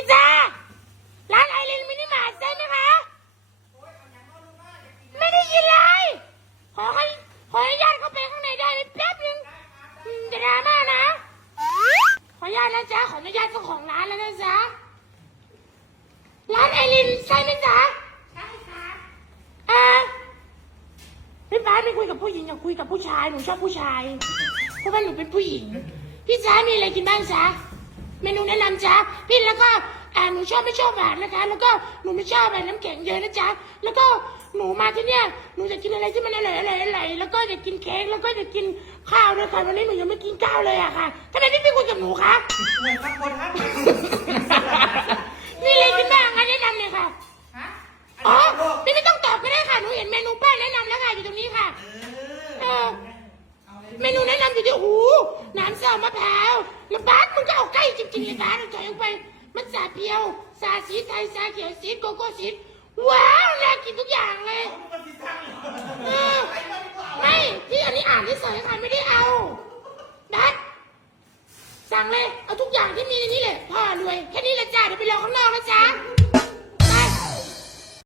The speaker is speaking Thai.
พิซซ่าร้านไอรินมินิมาร์ทใช่ไหมคะไม่ได้ยินเลยขออนุญาตเข้าไปข้างในได้ไหมแป๊บนึงจะดราม่านะขออนุญาตนะจ๊ะขออนุญาตเจ้าของร้านแล้วนะจ๊ะร้านไอรินใช่ไหมจ๊ะใช่ค่ะพี่ฟ้าไม่คุยกับผู้หญิงอยากคุยกับผู้ชายหนูชอบผู้ชายเพราะว่าหนูเป็นผู้หญิงพี่จ๊ะมีอะไรกินบ้างจ๊ะเมนูแนะนำจ๊ะพี่แล้วก็หนูชอบไม่ชอบหวานนะคะแล้วก็หนูไม่ชอบแบบน้ำแข็งเยอะนะจ๊ะแล้วก็หนูมาที่เนี่ยหนูจะกินอะไรที่มันอร่อยแล้วก็จะกินเค้กแล้วก็จะกินข้าวด้วยค่ะวันนี้หนูยังไม่กินข้าวเลยอะค่ะทำไมพี่ไม่คุยกับหนูคะมีอะไรกินบ้างคะแนะนำเลยค่ะอ๋อพี่ไม่ต้องตอบก็ได้ค่ะหนูเห็นเมนูป้าแนะนำแล้วค่ะอยู่ตรงนี้ค่ะเมนูแนะนำอยู่ที่น้ำเสามะพร้าวแล้วบาสมึงก็เอาใกล้จริงๆเลยบาสถอยออกไปมันสาเพียวสาสีไทยสาเขียวสีโกโก้สีว้าวน่ากินทุกอย่างเลยไม่ที่อันนี้อ่านที่ใส่ค่ะไม่ได้เอาดัดสั่งเลยเอาทุกอย่างที่มีในนี้เลยพ่อรวยแค่นี้แหละจ้าเดี๋ยวไปรอข้างนอกนะจ๊ะ